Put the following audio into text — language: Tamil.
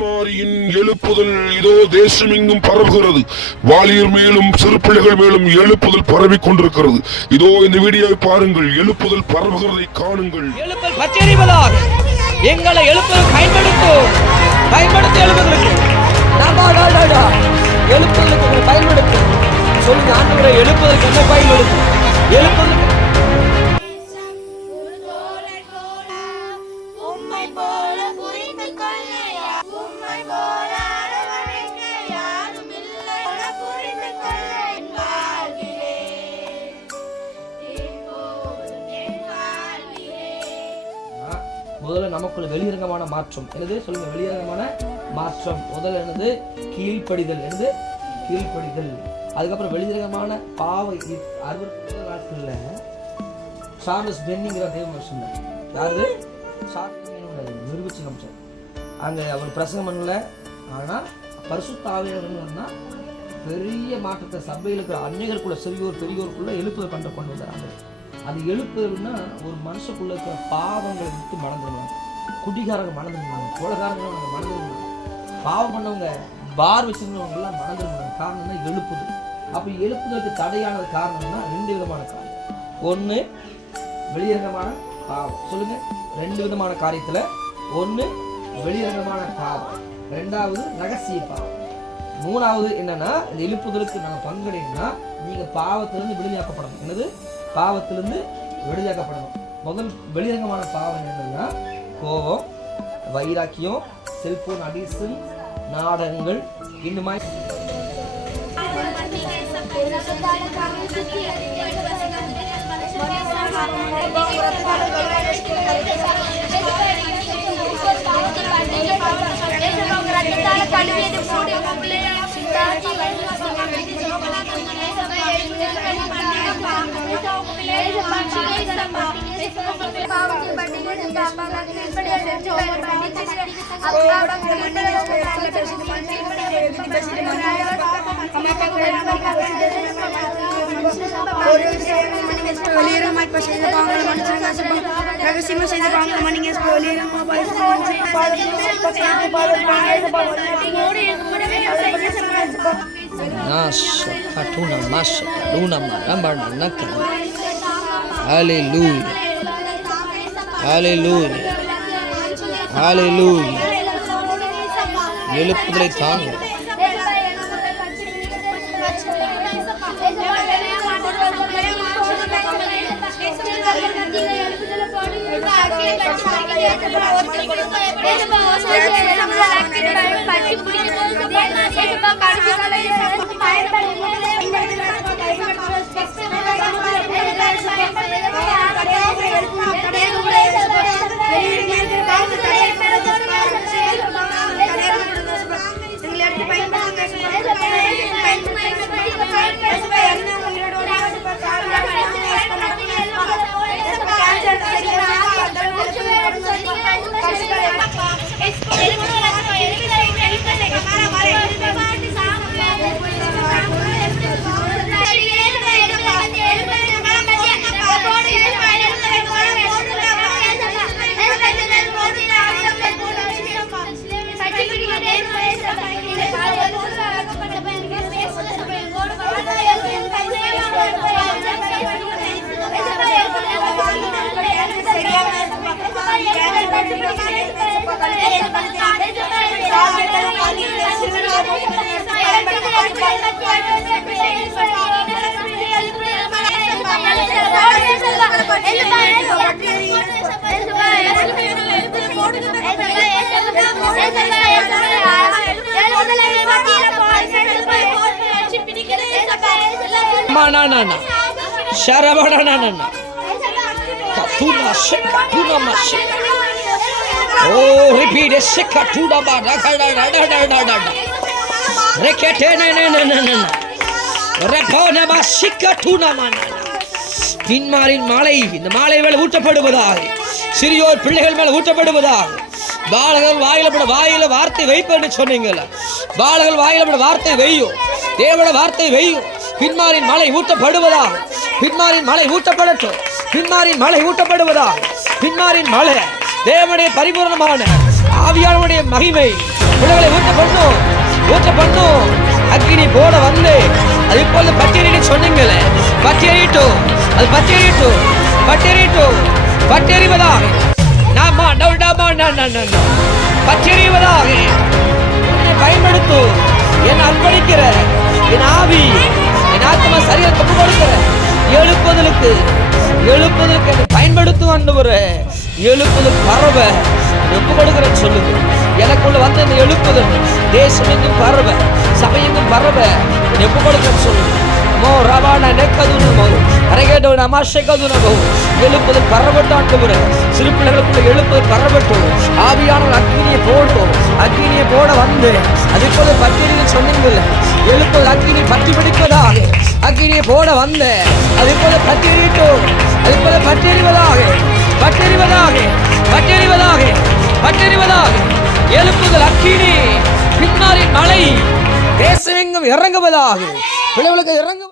பின்மாரியின் எழுப்புதல் இதோ தேசமெங்கும் பரவுகிறது. வாலியர் மேலும் சிறு பிள்ளைகள் மேலும் எழுப்புதல் பரவி கொண்டிருக்கிறது. இதோ இந்த வீடியோவை பாருங்கள், எழுப்புதல் பரவுகிறதை காணுங்கள். எழுப்புதல் பச்சரிவதாக எங்களை எழுப்புதல் பயன்படுத்தி எழுப்புதலுக்கு எழுப்புதலுக்கு பயன்படுத்து சொல்லுங்க. ஆண்டவரை எழுப்புதலுக்கு என்ன பயன்படுத்து? எழுப்புதலுக்கு முதல்ல நமக்குள்ள வெளியரங்கமான மாற்றம் என்னது சொல்லுங்க? வெளியரங்கமான மாற்றம் முதல்ல என்னது? கீழ்ப்படிதல். என்னது? கீழ்ப்படிதல். அதுக்கப்புறம் வெளியரங்கமான பாவை. 60 நாட்கள்ல சார்லஸ் பென்னிங்கிற தேவ மனுஷன் யாரு? நிரூபிச்சு காமிச்சார். அங்க அவர் பிரசங்கம் பண்ணல, ஆனா பரிசுத்த ஆவியானவர்னா பெரிய மாற்றத்தை சபையில் இருக்கிற அன்னைகளுக்குள்ள சிறியோர் பெரியோருக்குள்ள எழுப்புதல் கொண்டு வந்தாங்க. அது எழுப்புதல்னா ஒரு மனுஷக்குள்ள இருக்கிற பாவங்களை விட்டு மறந்துடுவாங்க. குடிகாரங்க மறந்துடுவாங்க, கோலகாரங்க மறந்துடுவாங்க, பாவம் பண்ணவங்க பார் வச்சிருந்தவங்க எல்லாம் மறந்துடுவாங்க. காரணம் தான் எழுப்புதல். அப்படி எழுப்புதலுக்கு தடையானது காரணம்னா 2 விதமான காரியம். ஒன்று வெளியரங்கமான பாவம். சொல்லுங்க, 2 விதமான காரியத்துல. ஒன்று வெளியரங்கமான பாவம், 2வது ரகசிய பாவம், 3வது என்னன்னா இந்த எழுப்புதலுக்கு நாங்கள் பங்கடைனா நீங்க பாவத்திலிருந்து விடுதலையாக்கப்படணும். என்னது? பாவத்திலிருந்து விடுதலையாக்கப்படணும். முதல் வெளியரங்கமான பாவம் என்னன்னா கோபம், வைராக்கியம், செல்போன் அடிஷன், நாடகங்கள், இந்த மாதிரி எழுப்புதலை தாங்க. பின்மாரின் மழை இந்த மாலை மேல ஊற்றப்படுவதாக, சிறியோர் பிள்ளைகள் மேல ஊற்றப்படுவதாக. பாலகர் வாயில வார்த்தை வைப்பேன்னு சொன்னீங்கல்ல, பாலகர் வாயில வார்த்தை வையும், தேவட வார்த்தை வையும். பின்மாரின் மழை ஊற்றப்படுவதாக, பின்மாரின் மழை ஊற்றப்படட்டும், பின்மாரின் மழை ஊற்றப்படுவதாக. பின்மாரின் மழை தேவனுடைய பரிபூர்ணமான ஆவியானவருடைய மகிமை பிள்ளைகளை ஊற்ற பண்ணும் அக்கினி போட வந்து அது போல பட்டியலிட்டு சொன்னீங்களே, பட்டியலிட்டும் அது பட்டியறிவதாக பட்டியறிவதாக என்னை பயன்படுத்தும், என்னை அர்ப்பணிக்கிற என் ஆவி என் ஆத்மா சரியாக தப்பு கொடுக்கிற எழுப்புதலுக்கு என்னை பயன்படுத்தும் ஆண்டவரே. எழுப்புதல் பரவ ஒப்பு கொடுக்கிறேன்னு சொல்லுங்க. எனக்குள்ள வந்து இந்த எழுப்புதல் தேசம் எங்கும் பரவ, சபை எங்கும் பரவ ஒப்பு கொடுக்கிறேன்னு சொல்லுங்க. மோ ரவான நெக்கதுனமோ அரகேடோ நமாஷேகதுனமோ எழுப்புதல் பரவட்டும் ஆண்டவரே. சிறு பிள்ளைகளுக்குள்ள எழுப்புதல் பரவட்டும். ஆவியானவர் அக்கினியை போட வந்து அதே போல பட்டியலில் சொன்னீங்கல்ல, எழுப்புதல் அக்கினி பற்றி பிடிப்பதாக அக்கினியை போட வந்த அதே போல பட்டியலிட்டோம், அதே போல பட்டியறிவதாக எழுப்புதல் அக்கினி பின்னாரின் மழை தேசமெங்கும் இறங்குவதாக. பிள்ளைகளுக்கு இறங்கு